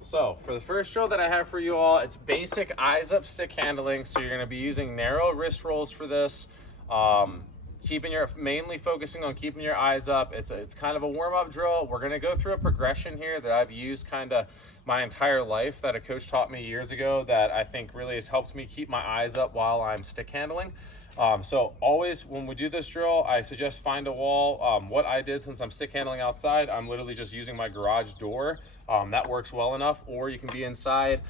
So for the first drill that I have for you all, it's basic eyes up stick handling. So you're going to be using narrow wrist rolls for this. Mainly focusing on keeping your eyes up. It's kind of a warm-up drill. We're going to go through a progression here that I've used kind of my entire life, that a coach taught me years ago, that I think really has helped me keep my eyes up while I'm stick handling. So always when we do this drill, I suggest find a wall. What I did, since I'm stick handling outside, I'm literally just using my garage door. That works well enough. Or you can be inside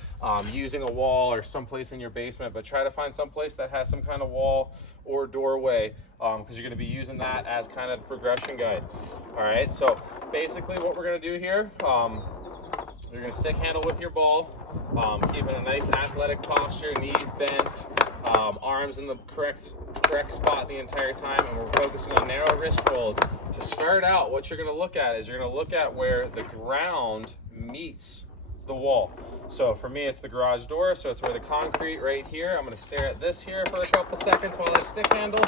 using a wall or someplace in your basement, but try to find someplace that has some kind of wall or doorway, because you're going to be using that as kind of the progression guide. All right, so basically what we're going to do here, you're going to stick handle with your ball, keeping a nice athletic posture, knees bent, arms in the correct spot the entire time, and we're focusing on narrow wrist rolls. To start out, what you're going to look at is you're going to look at where the ground meets the wall. So for me, it's the garage door, so it's where the concrete right here. I'm going to stare at this here for a couple seconds while I stick handle.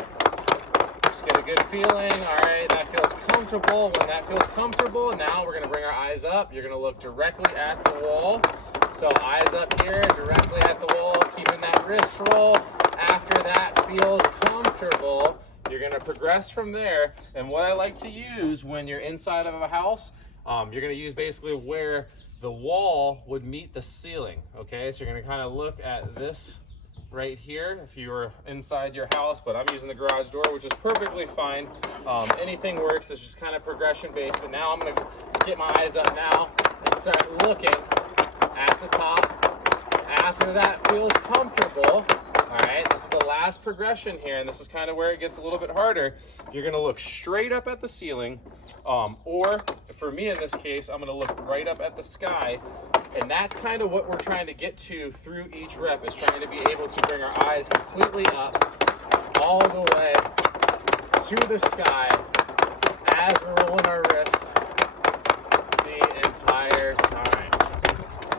Just get a good feeling. All right, that feels comfortable. When that feels comfortable, now we're going to bring our eyes up. You're going to look directly at the wall. So eyes up here, directly at the wall, keeping that wrist roll. After that feels comfortable, you're going to progress from there. And what I like to use when you're inside of a house, you're going to use basically where the wall would meet the ceiling. Okay, so you're going to kind of look at this right here if you were inside your house, but I'm using the garage door, which is perfectly fine. Anything works. It's just kind of progression based. But now I'm going to get my eyes up now and start looking at the top. After that feels comfortable, all right, this is the last progression here, and this is kind of where it gets a little bit harder. You're going to look straight up at the ceiling, or for me in this case, I'm going to look right up at the sky, and that's kind of what we're trying to get to through each rep, is trying to be able to bring our eyes completely up, all the way to the sky as we're rolling our wrists the entire time.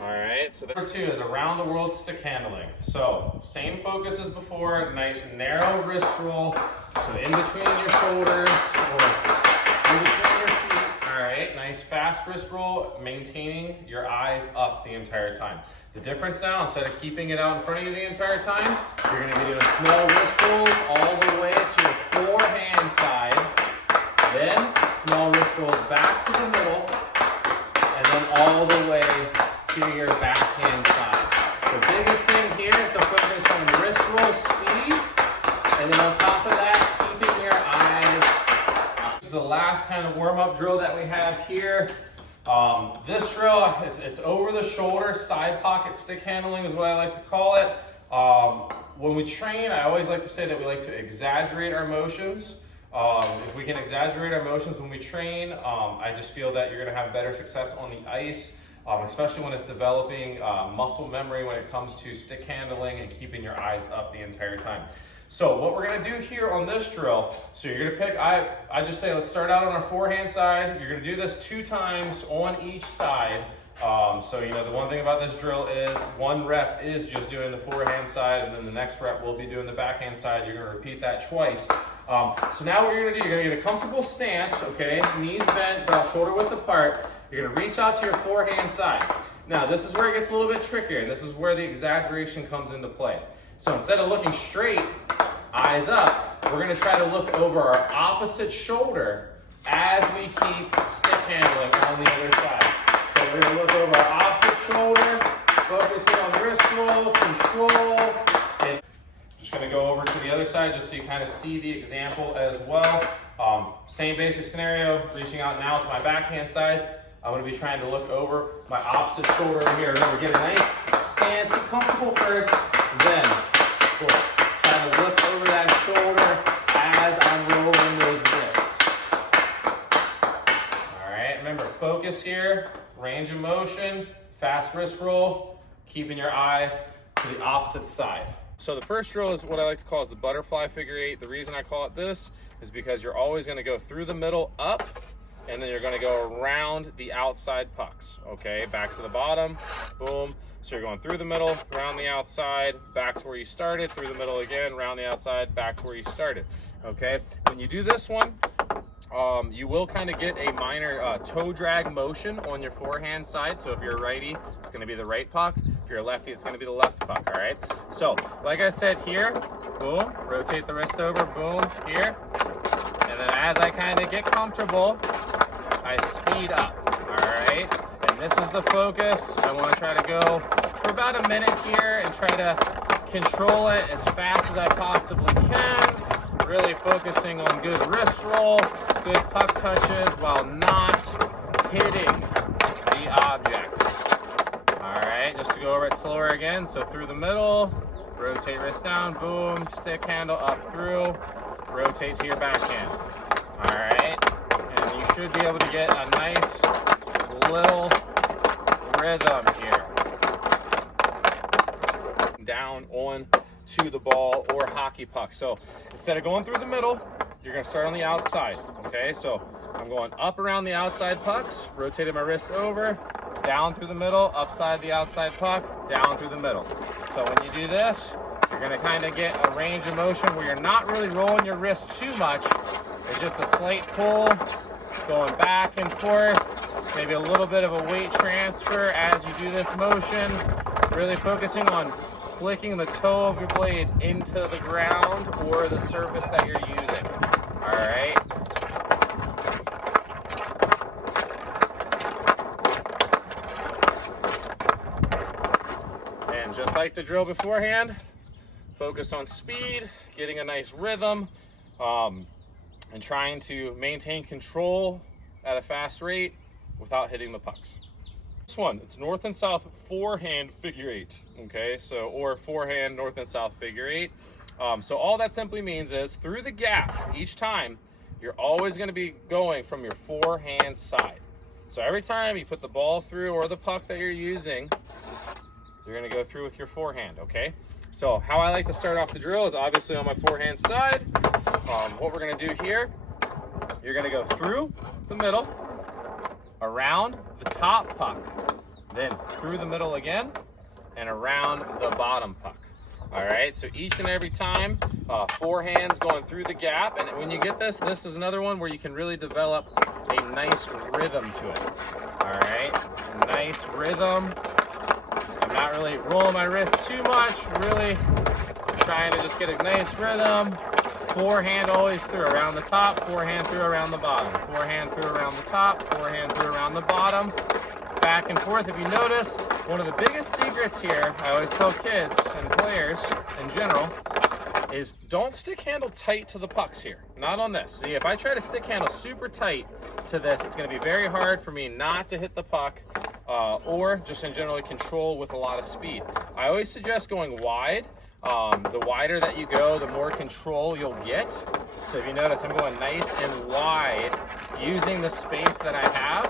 All right, so number 2 is around the world stick handling. So same focus as before, nice narrow wrist roll. So in between your shoulders or in between your feet. All right, nice fast wrist roll, maintaining your eyes up the entire time. The difference now, instead of keeping it out in front of you the entire time, you're gonna be doing small wrist rolls all the way to your forehand side, then small wrist rolls back to the middle, and then all the way to your backhand side. The biggest thing here is to focus on wrist roll speed, and then on top of that, keeping your eyes up. This is the last kind of warm-up drill that we have here. This drill, it's over the shoulder, side pocket stick handling is what I like to call it. When we train, I always like to say that we like to exaggerate our motions. If we can exaggerate our motions when we train, I just feel that you're going to have better success on the ice. Especially when it's developing muscle memory when it comes to stick handling and keeping your eyes up the entire time. So what we're going to do here on this drill, so you're going to pick, I just say let's start out on our forehand side. You're going to do this 2 times on each side. So you know, the one thing about this drill is 1 rep is just doing the forehand side, and then the next rep will be doing the backhand side. You're going to repeat that twice. So now what you're going to do, you're going to get a comfortable stance, okay? Knees bent, about shoulder width apart. You're going to reach out to your forehand side. Now this is where it gets a little bit trickier. This is where the exaggeration comes into play. So instead of looking straight, eyes up, we're going to try to look over our opposite shoulder as we keep stick handling on the other side. So we're going to look over our opposite shoulder, focusing on wrist roll, control, and just going to go over to the other side just so you kind of see the example as well. Same basic scenario, reaching out now to my backhand side. I'm going to be trying to look over my opposite shoulder here. Remember, get a nice stance, get comfortable first, then try to look over that shoulder as I'm rolling those wrists. All right, remember, focus here, range of motion, fast wrist roll, keeping your eyes to the opposite side. So the first drill is what I like to call is the butterfly figure 8. The reason I call it this is because you're always going to go through the middle up, and then you're going to go around the outside pucks. Okay, back to the bottom, boom. So you're going through the middle, around the outside, back to where you started, through the middle again, around the outside, back to where you started. Okay, when you do this one, you will kind of get a minor toe drag motion on your forehand side. So if you're a righty, it's going to be the right puck. If you're a lefty, it's going to be the left puck, all right? So like I said here, boom, rotate the wrist over, boom, here. And then as I kind of get comfortable, I speed up, all right? And this is the focus. I want to try to go for about a minute here and try to control it as fast as I possibly can. Really focusing on good wrist roll, good puck touches while not hitting the objects. All right, just to go over it slower again. So through the middle, rotate wrist down, boom, stick handle up through, rotate to your backhand. All right, and you should be able to get a nice little rhythm here. Down on to the ball or hockey puck. So instead of going through the middle, you're going to start on the outside. Okay, so I'm going up around the outside pucks, rotated my wrist over, down through the middle, upside the outside puck, down through the middle. So when you do this, you're going to kind of get a range of motion where you're not really rolling your wrist too much. It's just a slight pull, going back and forth, maybe a little bit of a weight transfer as you do this motion, really focusing on flicking the toe of your blade into the ground or the surface that you're using. All right. And just like the drill beforehand, focus on speed, getting a nice rhythm, and trying to maintain control at a fast rate without hitting the pucks. This one, it's north and south forehand figure eight, okay? So, or forehand north and south figure eight. So all that simply means is through the gap each time, you're always gonna be going from your forehand side. So every time you put the ball through or the puck that you're using, you're gonna go through with your forehand, okay? So how I like to start off the drill is obviously on my forehand side. What we're gonna do here, you're gonna go through the middle, around the top puck, then through the middle again, and around the bottom puck. All right, so each and every time, forehands going through the gap, and when you get this, this is another one where you can really develop a nice rhythm to it. All right, nice rhythm. I'm not really rolling my wrist too much, really trying to just get a nice rhythm. Forehand always through around the top, forehand through around the bottom, forehand through around the top, forehand through around the bottom, back and forth. If you notice, one of the biggest secrets here, I always tell kids and players in general, is don't stick handle tight to the pucks here. Not on this. See, if I try to stick handle super tight to this, it's going to be very hard for me not to hit the puck or just in general control with a lot of speed. I always suggest going wide. The wider that you go, the more control you'll get. So if you notice, I'm going nice and wide using the space that I have,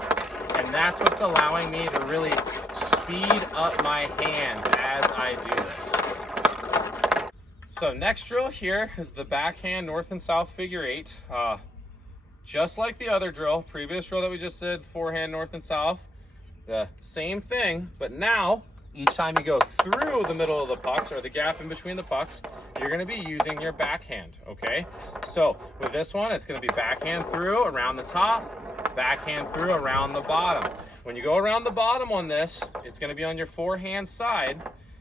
and that's what's allowing me to really speed up my hands as I do this. So next drill here is the backhand north and south figure eight. Just like the other drill, previous drill that we just did, forehand north and south, the same thing, but now each time you go through the middle of the pucks or the gap in between the pucks, you're going to be using your backhand, okay? So with this one, it's going to be backhand through around the top, backhand through around the bottom. When you go around the bottom on this, it's going to be on your forehand side,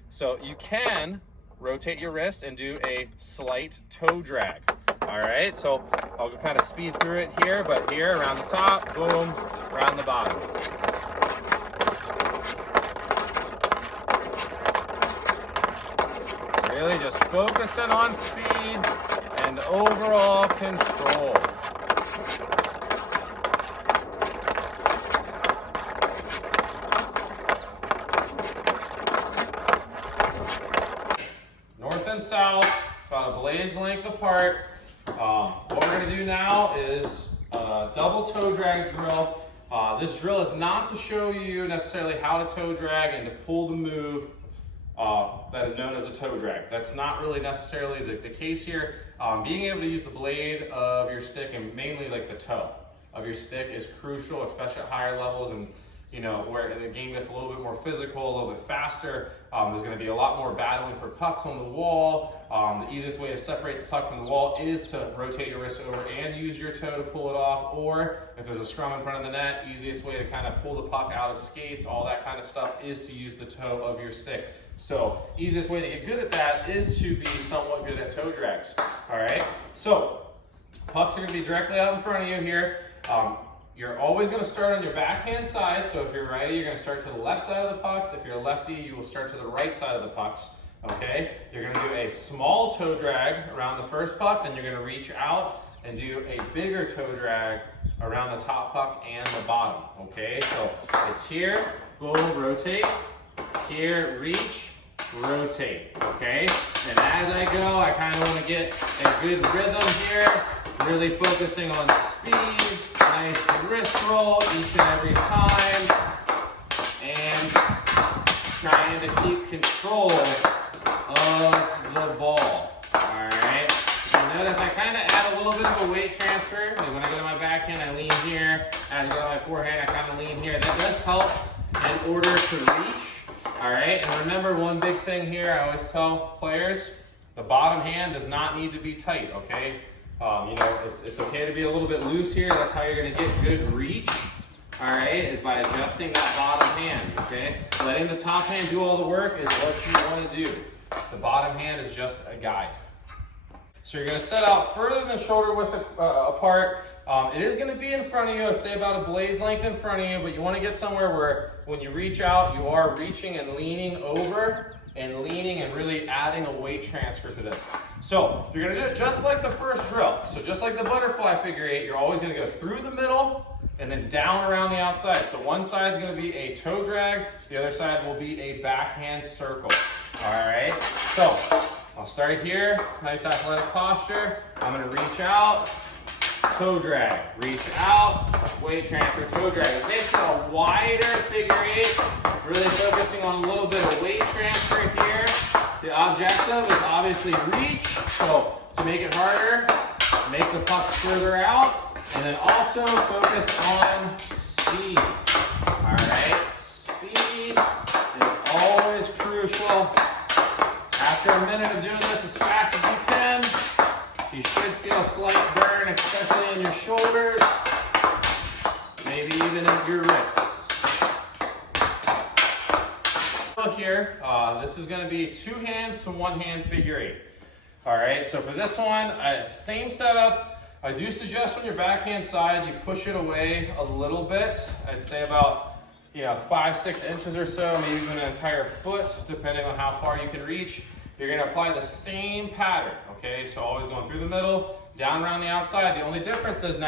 so you can rotate your wrist and do a slight toe drag. All right, so I'll kind of speed through it here, but here around the top, boom, around the bottom. Really just focusing on speed and overall control. North and south, about a blade's length apart. What we're going to do now is a double toe drag drill. This drill is not to show you necessarily how to toe drag and to pull the move that is known as a toe drag. That's not really necessarily the case here. Being able to use the blade of your stick and mainly like the toe of your stick is crucial, especially at higher levels and where the game gets a little bit more physical, a little bit faster. There's going to be a lot more battling for pucks on the wall. The easiest way to separate the puck from the wall is to rotate your wrist over and use your toe to pull it off, or if there's a scrum in front of the net, easiest way to kind of pull the puck out of skates, all that kind of stuff, is to use the toe of your stick. So easiest way to get good at that is to be somewhat good at toe drags. All right, so pucks are going to be directly out in front of you here. You're always going to start on your backhand side. So if you're righty, you're going to start to the left side of the pucks. If you're lefty, you will start to the right side of the pucks. Okay, you're going to do a small toe drag around the first puck, then you're going to reach out and do a bigger toe drag around the top puck and the bottom. Okay, so it's here, boom, rotate, here, reach, rotate. Okay, and as I go, I kind of want to get a good rhythm here, really focusing on speed, nice wrist roll each and every time, and trying to keep control of the ball. All right, so notice I kind of add a little bit of a weight transfer. Like when I go to my backhand, I lean here. As I go to my forehand, I kind of lean here. That does help in order to reach. All right, and remember one big thing here, I always tell players, the bottom hand does not need to be tight, okay? It's okay to be a little bit loose here. That's how you're gonna get good reach, all right, is by adjusting that bottom hand, okay? Letting the top hand do all the work is what you wanna do. The bottom hand is just a guide. So you're gonna set out further than shoulder width apart. It is gonna be in front of you, I'd say about a blade's length in front of you, but you wanna get somewhere where when you reach out, you are reaching and leaning over and leaning and really adding a weight transfer to this. So you're gonna do it just like the first drill. So just like the butterfly figure eight, you're always gonna go through the middle and then down around the outside. So one side is gonna be a toe drag, the other side will be a backhand circle. All right, so I'll start here, nice athletic posture. I'm gonna reach out, toe drag, reach out, weight transfer, toe drag. It's basically a wider figure eight, really focusing on a little bit of weight transfer here. The objective is obviously reach, so to make it harder, make the pucks further out, and then also focus on speed. All right, speed is always crucial. After a minute of doing this as fast as you can, you should feel a slight burn, especially in your shoulders, maybe even in your wrists. Here, this is going to be 2 hands to 1 hand figure eight. All right, so for this one, same setup. I do suggest on your backhand side, you push it away a little bit. I'd say about 5-6 inches or so, maybe even an entire foot, depending on how far you can reach. You're going to apply the same pattern, okay? So always going through the middle, down around the outside. The only difference is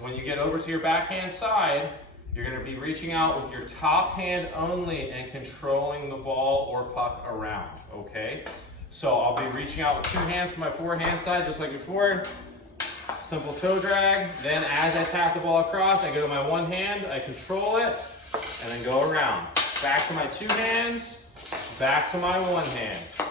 when you get over to your backhand side, you're going to be reaching out with your top hand only and controlling the ball or puck around, okay? So I'll be reaching out with 2 hands to my forehand side, just like before. Simple toe drag. Then as I tap the ball across, I go to my 1 hand, I control it, and then go around. Back to my 2 hands, back to my 1 hand.